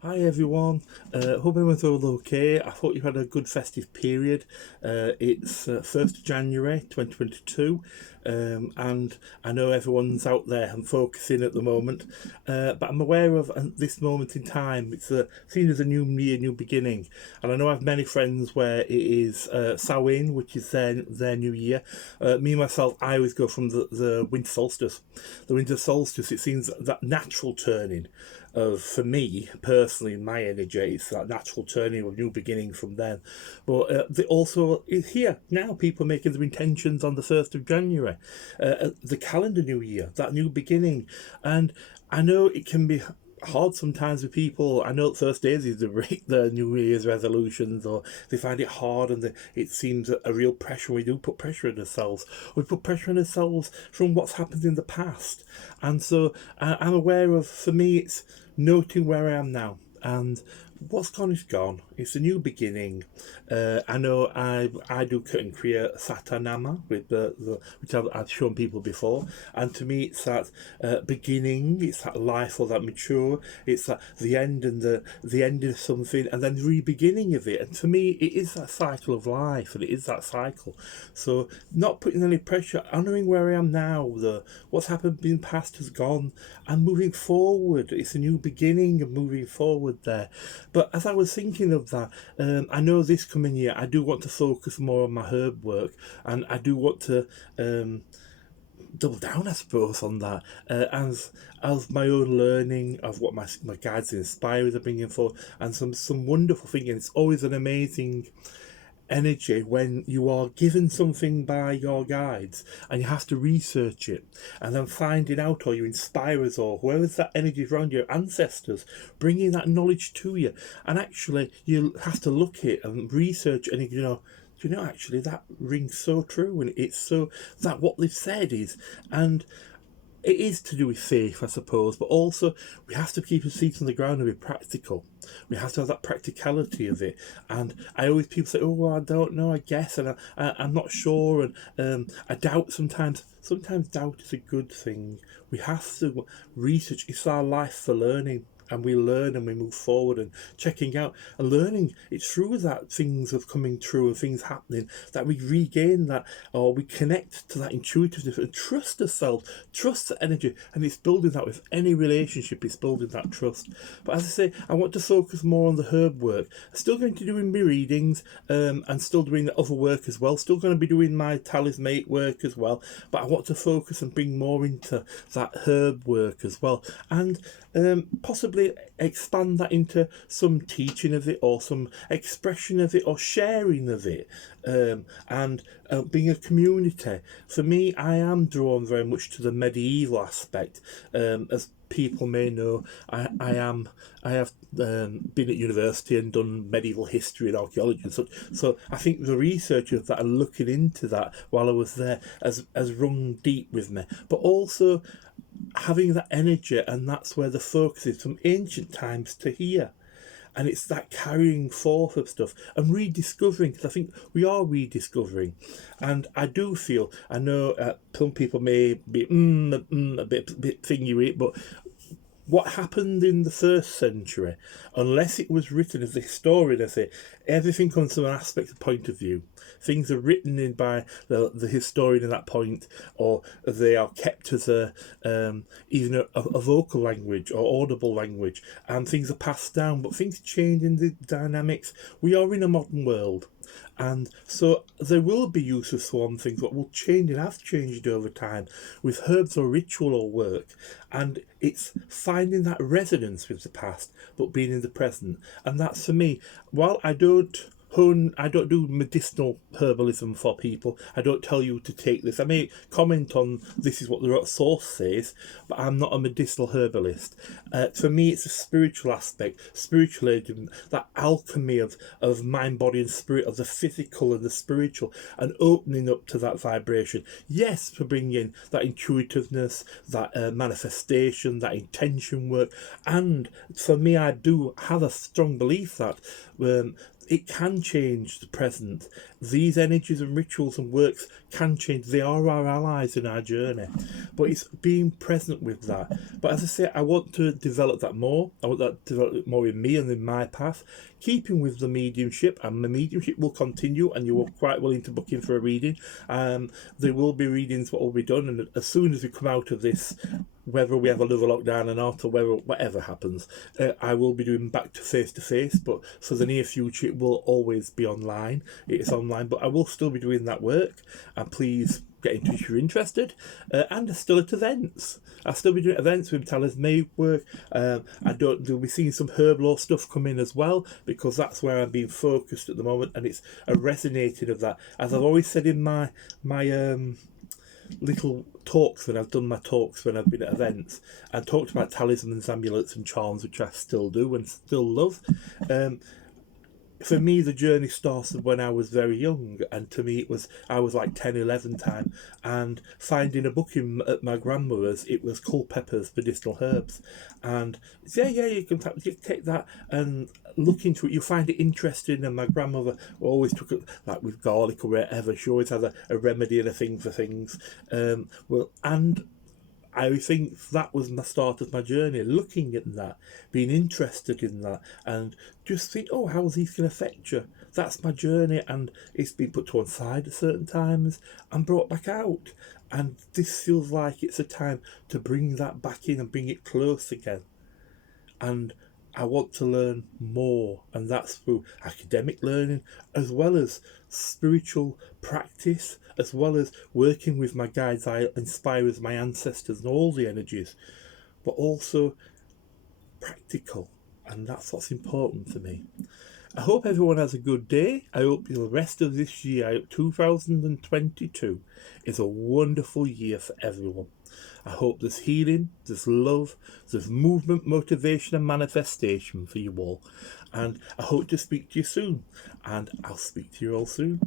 Hi everyone, hope everyone's all okay. I hope you had a good festive period. It's 1st of January 2022, and I know everyone's out there and focusing at the moment, but I'm aware of this moment in time. It's seen as a new year, new beginning, and I know I have many friends where it is Samhain, which is their new year. Me myself, I always go from the winter solstice. The winter solstice, it seems that natural turning of, for me personally, my energy, it's that natural turning of new beginning from then. But also here now, people making their intentions on the 1st of January, the calendar new year, that new beginning. And I know it can be hard sometimes with people. I know at first days they break their New Year's resolutions, or they find it hard, and it seems a real pressure. We do put pressure on ourselves. We put pressure on ourselves from what's happened in the past, and so I'm aware of. For me, it's noting where I am now, and what's gone is gone. It's a new beginning. I know I do and create Satanama with which I've shown people before, and to me it's that beginning. It's that life or that mature. It's that the end and the end of something, and then the re-beginning of it. And to me, it is that cycle of life, and it is that cycle. So not putting any pressure, honouring where I am now. The what's happened in the past has gone, and moving forward. It's a new beginning and moving forward there. But as I was thinking of that, I know this coming year I do want to focus more on my herb work, and I do want to double down, I suppose, on that. As my own learning of what my guides and inspirers are bringing forward, and some wonderful thinking. It's always an amazing energy when you are given something by your guides and you have to research it and then finding out, or your inspirers or whoever's that energy around your ancestors bringing that knowledge to you, and actually you have to look at it and research, and actually that rings so true, and it's so that what they've said is. And it is to do with faith, I suppose, but also we have to keep our feet on the ground and be practical. We have to have that practicality of it. And I always, people say, "Oh, well, I don't know, I guess," and I'm not sure, and I doubt sometimes. Sometimes doubt is a good thing. We have to research. It's our life for learning. And we learn and we move forward and checking out and learning. It's through that things of coming true and things happening that we regain that, or we connect to that intuitiveness and trust ourselves, trust the energy. And it's building that with any relationship, it's building that trust. But as I say, I want to focus more on the herb work. I'm still going to do my readings, and still doing the other work as well. Still going to be doing my talismate work as well. But I want to focus and bring more into that herb work as well. And possibly expand that into some teaching of it, or some expression of it, or sharing of it, and being a community. For me, I am drawn very much to the medieval aspect. As people may know, I have been at university and done medieval history and archaeology and such. So I think the researchers that are looking into that while I was there has rung deep with me. But also having that energy, and that's where the focus is from ancient times to here. And it's that carrying forth of stuff and rediscovering, because I think we are rediscovering. And I do feel, I know some people may be a bit thingy with it, but what happened in the first century, unless it was written as a historian, I say, everything comes from an aspect point of view. Things are written in by the historian at that point, or they are kept as even a vocal language or audible language, and things are passed down. But things change in the dynamics. We are in a modern world, and so there will be use of some things that will change and have changed over time with herbs or ritual or work. And it's finding that resonance with the past, but being in the present. And that's for me. While I don't do medicinal herbalism for people. I don't tell you to take this. I may comment on this is what the source says, but I'm not a medicinal herbalist. For me, it's a spiritual aspect, spiritual agent, that alchemy of mind, body, and spirit, of the physical and the spiritual, and opening up to that vibration. Yes, for bringing that intuitiveness, that manifestation, that intention work. And for me, I do have a strong belief that it can change the present. These energies and rituals and works can change. They are our allies in our journey, but it's being present with that. But as I say, I want to develop that more. I want that to develop more in me and in my path, keeping with the mediumship, and the mediumship will continue. And you are quite willing to book in for a reading. There will be readings what will be done, and as soon as we come out of this, whether we have another lockdown or not, or whatever happens, I will be doing back to face, but for the near future it will always be online. It is online, but I will still be doing that work, and please get in touch if you're interested. And still at events. I'll still be doing events with Talismanic work. You'll be seeing some herb law stuff come in as well, because that's where I'm being focused at the moment, and it's a resonating of that. As I've always said in my little talks when I've done my talks when I've been at events, and talked about talismans, amulets and charms, which I still do and still love. For me, the journey started when I was very young, and to me I was like 10, 11 time, and finding a book at my grandmother's. It was Culpeper's Medicinal Herbs, and you can take that and look into it. You find it interesting, and my grandmother always took it like with garlic or whatever. She always had a remedy and a thing for things. And I think that was the start of my journey, looking at that, being interested in that, and just think, oh, how's these going to affect you? That's my journey, and it's been put to one side at certain times and brought back out. And this feels like it's a time to bring that back in and bring it close again. And I want to learn more, and that's through academic learning as well as spiritual practice, as well as working with my guides, inspirers, my ancestors, and all the energies, but also practical, and that's what's important to me. I hope everyone has a good day. I hope the rest of this year, 2022, is a wonderful year for everyone. I hope there's healing, there's love, there's movement, motivation and manifestation for you all. And I hope to speak to you soon. And I'll speak to you all soon.